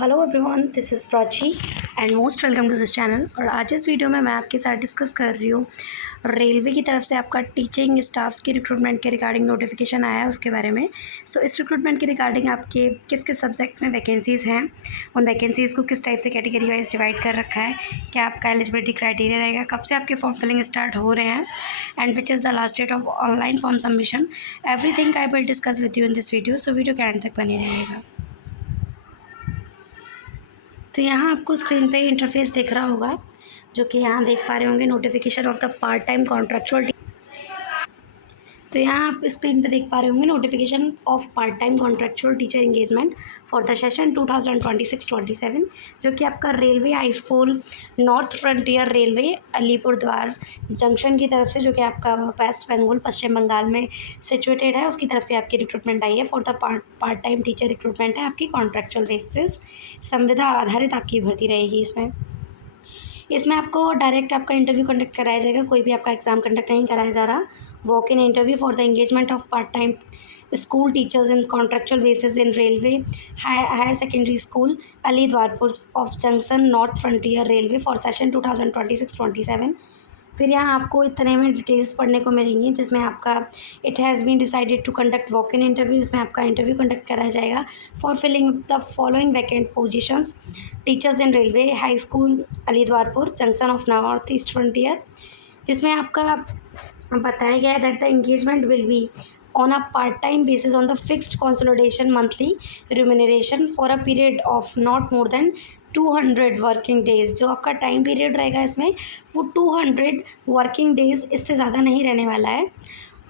Hello everyone, this is Prachi and most welcome to this channel. और आज इस video में मैं आपके साथ डिस्कस कर रही हूँ रेलवे की तरफ से आपका टीचिंग स्टाफ्स की रिक्रूटमेंट के रिगार्डिंग नोटिफिकेशन आया है उसके बारे में। सो इस रिक्रूटमेंट के रिगार्डिंग आपके किस किस सब्जेक्ट में वैकेंसीज़ हैं, उन वैकेंसीज़ को किस टाइप से कैटेगरी वाइज डिवाइड कर रखा है, क्या आपका एलिजिबिलिटी क्राइटेरिया रहेगा, कब से आपके फॉर्म फिलिंग स्टार्ट हो रहे हैं and which is the last date of online form submission, everything I will discuss with you in this video. So video के एंड तक बने रहिएगा। तो यहाँ आपको स्क्रीन पे इंटरफेस दिख रहा होगा, जो कि यहाँ देख पा रहे होंगे notification of the part time contractual. तो यहाँ आप स्क्रीन पे देख पा रहे होंगे notification of part time contractual teacher engagement for the session 2026-27, जो कि आपका railway high school north frontier railway Alipurduar junction की तरफ से, जो कि आपका वेस्ट बंगाल पश्चिम बंगाल में सिचुएटेड है, उसकी तरफ से आपकी रिक्रूटमेंट आई है for the part time teacher recruitment है आपकी कॉन्ट्रेक्चुअल बेसिस, संविदा आधारित आपकी भर्ती रहेगी। इसमें आपको डायरेक्ट आपका इंटरव्यू कंडक्ट कराया जाएगा, कोई भी आपका एग्ज़ाम कंडक्ट नहीं कराया जा रहा। Walk in interview for the engagement of part time school teachers in contractual basis in railway higher secondary school Alipurduar of junction north frontier railway for session 2026-27। फिर यहाँ आपको इतने में डिटेल्स पढ़ने को मिलेंगी, जिसमें आपका it has been decided to conduct walk in interview. इसमें आपका इंटरव्यू कंडक्ट कराया जाएगा for filling the following vacant positions: teachers in railway high school Alipurduar junction of north east frontier, जिसमें आपका बताया गया है that the engagement will be on a part-time basis on the fixed consolidation monthly remuneration for a period of not more than 200 working days. जो आपका time period रहेगा इसमें वो 200 वर्किंग डेज़, इससे ज़्यादा नहीं रहने वाला है।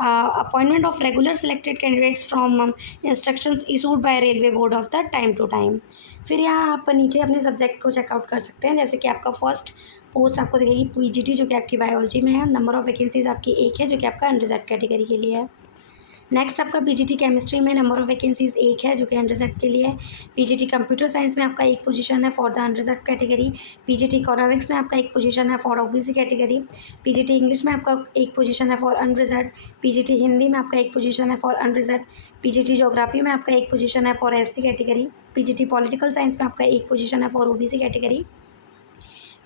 Appointment of regular selected candidates from instructions issued by railway board of the time to time. फिर यहाँ आप नीचे अपने सब्जेक्ट को चेकआउट कर सकते हैं, जैसे कि आपका फर्स्ट पोस्ट आपको दिखेगी पीजीटी, जो कि आपकी बायोलॉजी में है। नंबर ऑफ वैकेंसीज आपकी एक है, जो कि आपका अनरिजर्व कैटेगरी के लिए है। नेक्स्ट आपका पीजीटी केमिस्ट्री में नंबर ऑफ वैकेंसीज एक है, जो कि अनरिजर्व के लिए है। पीजीटी कंप्यूटर साइंस में आपका एक पोजीशन है for the unreserve category. PGT economics में आपका एक पोजीशन है for OBC category. PGT English में आपका एक पोजीशन है फॉर अनरिजर्व। पीजीटी हिंदी में आपका एक पोजीशन है फॉर अनरिजर्व। पीजीटी ज्योग्राफी में आपका एक पोजीशन है for SC category. PGT political science में आपका एक पोजीशन है for OBC category.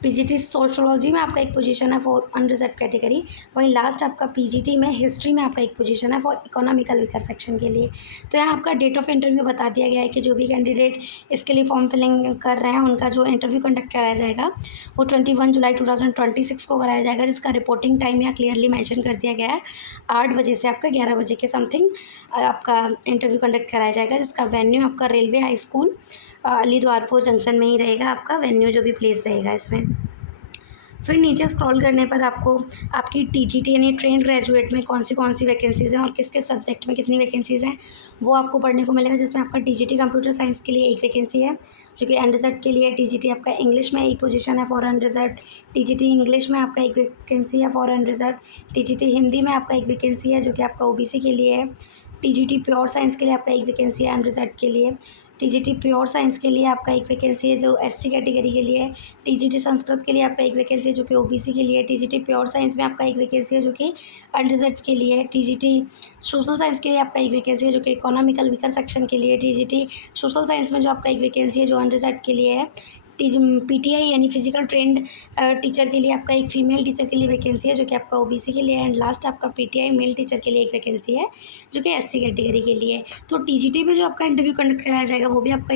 PGT sociology में आपका एक पोजीशन है फॉर अनरिजर्व कैटेगरी। वहीं लास्ट आपका पीजीटी में हिस्ट्री में आपका एक पोजीशन है फॉर इकोनॉमिकल वीकर सेक्शन के लिए। तो यहाँ आपका डेट ऑफ इंटरव्यू बता दिया गया है कि जो भी कैंडिडेट इसके लिए फॉर्म फिलिंग कर रहे हैं उनका जो इंटरव्यू कंडक्ट कराया जाएगा वो 21 जुलाई 2026 को कराया जाएगा, जिसका रिपोर्टिंग टाइम यहाँ क्लियरली मैंशन कर दिया गया है। 8 बजे से आपका 11 बजे के समथिंग आपका इंटरव्यू कंडक्ट कराया जाएगा, जिसका वेन्यू आपका railway high school Alipurduar junction में ही रहेगा, आपका वेन्यू जो भी प्लेस रहेगा इसमें। फिर नीचे स्क्रॉल करने पर आपको आपकी टीजीटी यानी ट्रेन ग्रेजुएट में कौन सी वैकेंसीज़ हैं और किस किस सब्जेक्ट में कितनी वैकेंसीज़ हैं वो आपको पढ़ने को मिलेगा, जिसमें आपका टीजीटी कंप्यूटर साइंस के लिए एक वैकेंसी है, जो कि अनरिजर्व के लिए है। टीजीटी आपका इंग्लिश में एक पोजीशन है फॉर अनरिजर्व। टीजीटी इंग्लिश में आपका एक वैकेंसी है फॉर अनरिजर्व। टीजीटी हिंदी में आपका एक वैकेंसी है, जो कि आपका ओबीसी के लिए है। टीजीटी प्योर साइंस के लिए आपका एक वैकेंसी है अनरिजर्व के लिए। टीजीटी प्योर साइंस के लिए आपका एक वैकेंसी है जो एससी कैटेगरी के लिए है। टीजीटी संस्कृत के लिए आपका एक वैकेंसी है, जो कि ओबीसी के लिए है। टीजीटी प्योर साइंस में आपका एक वैकेंसी है, जो कि अनरिजर्व के लिए है। टीजीटी सोशल साइंस के लिए आपका एक वैकेंसी है, जो कि इकोनॉमिकल वीकर सेक्शन के लिए। टीजीटी सोशल साइंस में जो आपका एक वैकेंसी है जो अनरिजर्व के लिए है। पीटीआई यानी फिजिकल ट्रेंड टीचर के लिए आपका एक फीमेल टीचर के लिए वैकेंसी है, जो कि आपका ओबीसी के लिए है। एंड लास्ट आपका पीटीआई मेल टीचर के लिए एक वैकेंसी है, जो कि एससी कैटेगरी के लिए है। तो टीजीटी में जो आपका इंटरव्यू कंडक्ट कराया जाएगा वो भी आपका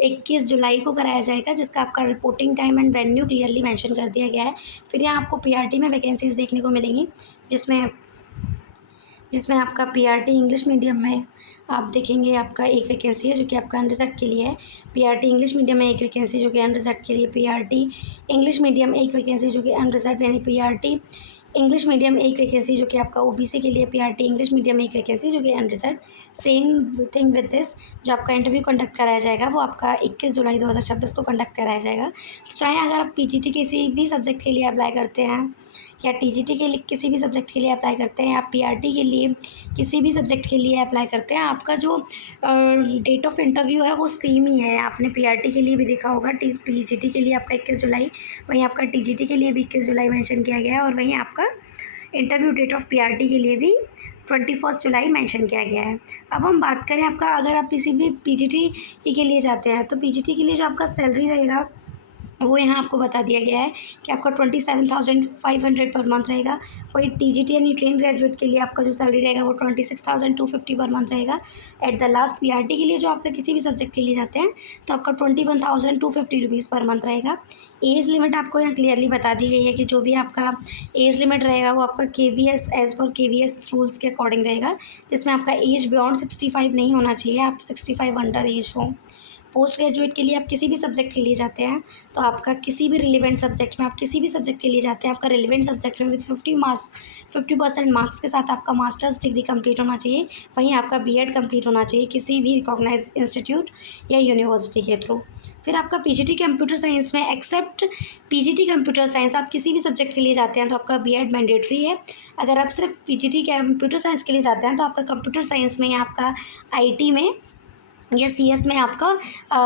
21 जुलाई को कराया जाएगा, जिसका आपका reporting time and venue clearly mention कर दिया गया है। फिर यहाँ आपको पीआरटी में वैकेंसीज देखने को मिलेंगी, जिसमें आपका पीआरटी इंग्लिश मीडियम में आप देखेंगे आपका एक वैकेंसी है, जो कि आपका अनरिजर्व के लिए है। पीआरटी इंग्लिश मीडियम में एक वैकेंसी, जो कि अनरिजर्व के लिए। पीआरटी इंग्लिश मीडियम एक वैकेंसी, जो कि अनरिजर्व, यानी पीआरटी इंग्लिश मीडियम एक वैकेंसी, जो कि आपका ओबीसी के लिए। पीआरटी इंग्लिश मीडियम एक वैकेंसी, जो कि unreserve. Same thing with this, जो आपका इंटरव्यू कंडक्ट कराया जाएगा वो आपका 21 जुलाई 2026 को कंडक्ट कराया जाएगा। चाहे अगर आप पीजीटी किसी भी सब्जेक्ट के लिए अप्लाई करते हैं या टीजीटी के लिए किसी भी सब्जेक्ट के लिए अप्लाई करते हैं या पीआरटी के लिए किसी भी सब्जेक्ट के लिए अप्लाई करते हैं, आपका जो डेट ऑफ इंटरव्यू है वो सेम ही है। आपने पीआरटी के लिए भी देखा होगा, पीजीटी के लिए आपका 21 जुलाई, वहीं आपका टीजीटी के लिए भी 21 जुलाई मेंशन किया गया है, और वहीं आपका इंटरव्यू डेट ऑफ पीआरटी के लिए भी 21 जुलाई मेंशन किया गया है। अब हम बात करें आपका, अगर आप किसी भी पीजीटी के लिए जाते हैं तो पीजीटी के लिए जो आपका सैलरी रहेगा वो यहाँ आपको बता दिया गया है कि आपका 27,500 पर मंथ रहेगा। वही टीजीटी यानी ट्रेन ग्रेजुएट के लिए आपका जो सैलरी रहेगा वो 26,250 पर मंथ रहेगा। एट द लास्ट पीआरटी के लिए जो आपका किसी भी सब्जेक्ट के लिए जाते हैं तो आपका 21,250 रुपीज़ पर मंथ रहेगा। एज लिमिट आपको यहाँ क्लियरली बता दी गई है कि जो भी आपका एज लिमिट रहेगा वो आपका KVS as per KVS rules के अकॉर्डिंग रहेगा, जिसमें आपका एज बियॉन्ड 65 नहीं होना चाहिए, आप 65 अंडर एज हो। पोस्ट ग्रेजुएट के लिए आप किसी भी सब्जेक्ट के लिए जाते हैं तो आपका किसी भी रिलेवेंट सब्जेक्ट में, आप किसी भी सब्जेक्ट के लिए जाते हैं, आपका रिलेवेंट सब्जेक्ट में विद 50% मार्क्स के साथ आपका मास्टर्स डिग्री कंप्लीट होना चाहिए। वहीं आपका बीएड कंप्लीट होना चाहिए किसी भी रिकॉग्नाइज इंस्टीट्यूट या यूनिवर्सिटी के थ्रू। फिर आपका पीजीटी कंप्यूटर साइंस में, एक्सेप्ट पीजीटी कंप्यूटर साइंस, आप किसी भी सब्जेक्ट के लिए जाते हैं तो आपका बीएड मैंडेटरी है। अगर आप सिर्फ पीजीटी कंप्यूटर साइंस के लिए जाते हैं तो आपका कंप्यूटर साइंस में या आपका आईटी में या सीएस में आपका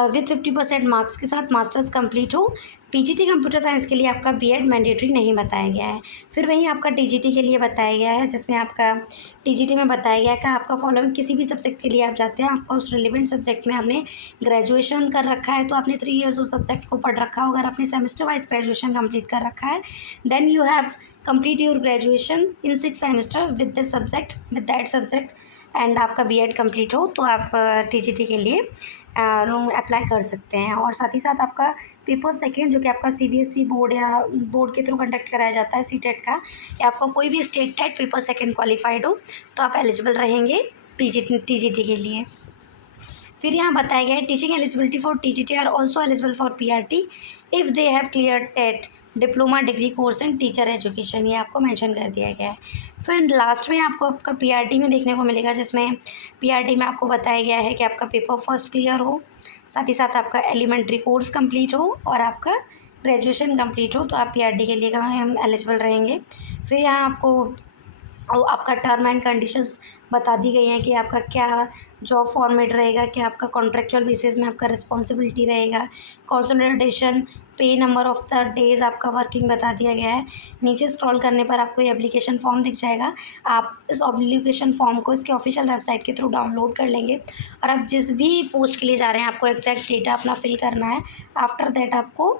विद 50% मार्क्स के साथ मास्टर्स कंप्लीट हो। पीजीटी कंप्यूटर साइंस के लिए आपका बीएड मैंडेटरी नहीं बताया गया है। फिर वहीं आपका टीजीटी के लिए बताया गया है, जिसमें आपका टीजीटी में बताया गया है कि आपका फॉलोइंग किसी भी सब्जेक्ट के लिए आप जाते हैं, आपका उस रिलेवेंट सब्जेक्ट में आपने ग्रेजुएशन कर रखा है तो आपने 3 ईयर्स उस सब्जेक्ट को पढ़ रखा हो। अगर आपने सेमेस्टर वाइज ग्रेजुएशन कंप्लीट कर रखा है then you have complete your graduation in 6 semester with this subject, with that subject, and आपका बीएड कंप्लीट हो तो आप टीजीटी के लिए अप्लाई कर सकते हैं। और साथ ही साथ आपका पेपर सेकंड जो कि आपका सीबीएसई बोर्ड या बोर्ड के थ्रू कंडक्ट कराया जाता है सीटेट का, या आपका कोई भी state TET paper second qualified हो तो आप एलिजिबल रहेंगे टीजीटी के लिए। फिर यहाँ बताया गया है teaching eligibility for TGT are also eligible for PRT if they have clear TET diploma degree course in teacher education, ये आपको मेंशन कर दिया गया है। फिर लास्ट में आपको आपका पीआरटी में देखने को मिलेगा, जिसमें पीआरटी में आपको बताया गया है कि आपका पेपर फर्स्ट क्लियर हो, साथ ही साथ आपका एलिमेंट्री कोर्स कंप्लीट हो और आपका ग्रेजुएशन कंप्लीट हो तो आप पीआरटी के लिए हम एलिजिबल रहेंगे। फिर यहाँ आपको आपका टर्म एंड कंडीशंस बता दी गई हैं कि आपका क्या जॉब फॉर्मेट रहेगा, क्या आपका कॉन्ट्रेक्चुअल बेसिस में आपका रिस्पॉन्सिबिलिटी रहेगा, कंसोलिडेशन, पे, नंबर ऑफ द डेज़ आपका वर्किंग बता दिया गया है। नीचे स्क्रॉल करने पर आपको ये एप्लीकेशन फॉर्म दिख जाएगा, आप इस एप्लीकेशन फॉर्म को इसके ऑफिशियल वेबसाइट के थ्रू डाउनलोड कर लेंगे और आप जिस भी पोस्ट के लिए जा रहे हैं आपको एग्जैक्ट डेटा अपना फिल करना है। आफ्टर दैट आपको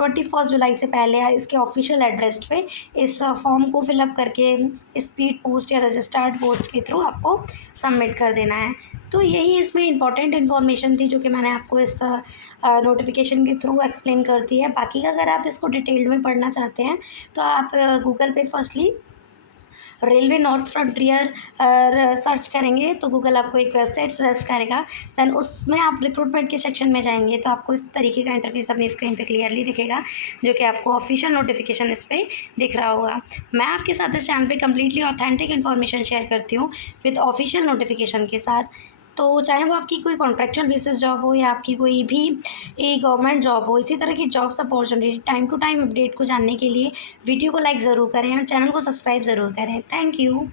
21 जुलाई से पहले इसके ऑफिशियल एड्रेस पे इस फॉर्म को फिलअप करके स्पीड पोस्ट या रजिस्टर्ड पोस्ट के थ्रू आपको सबमिट कर देना है। तो यही इसमें इंपॉर्टेंट इन्फॉर्मेशन थी जो कि मैंने आपको इस नोटिफिकेशन के थ्रू एक्सप्लेन कर दी है। बाकी का अगर आप इसको डिटेल्ड में पढ़ना चाहते हैं तो आप गूगल पे firstly railway north frontier search करेंगे तो गूगल आपको एक वेबसाइट सजेस्ट करेगा, दैन उसमें आप रिक्रूटमेंट के सेक्शन में जाएंगे तो आपको इस तरीके का इंटरफेस अपनी स्क्रीन पे क्लियरली दिखेगा जो कि आपको ऑफिशियल नोटिफिकेशन इस पर दिख रहा होगा। मैं आपके साथ इस चैनल पे कम्प्लीटली ऑथेंटिक इन्फॉर्मेशन शेयर करती हूँ विद ऑफिशियल नोटिफिकेशन के साथ। तो चाहे वो आपकी कोई कॉन्ट्रेक्चुअल बेसिस जॉब हो या आपकी कोई भी गवर्नमेंट जॉब हो, इसी तरह की jobs opportunity time to time update को जानने के लिए वीडियो को लाइक ज़रूर करें और चैनल को सब्सक्राइब ज़रूर करें। Thank you.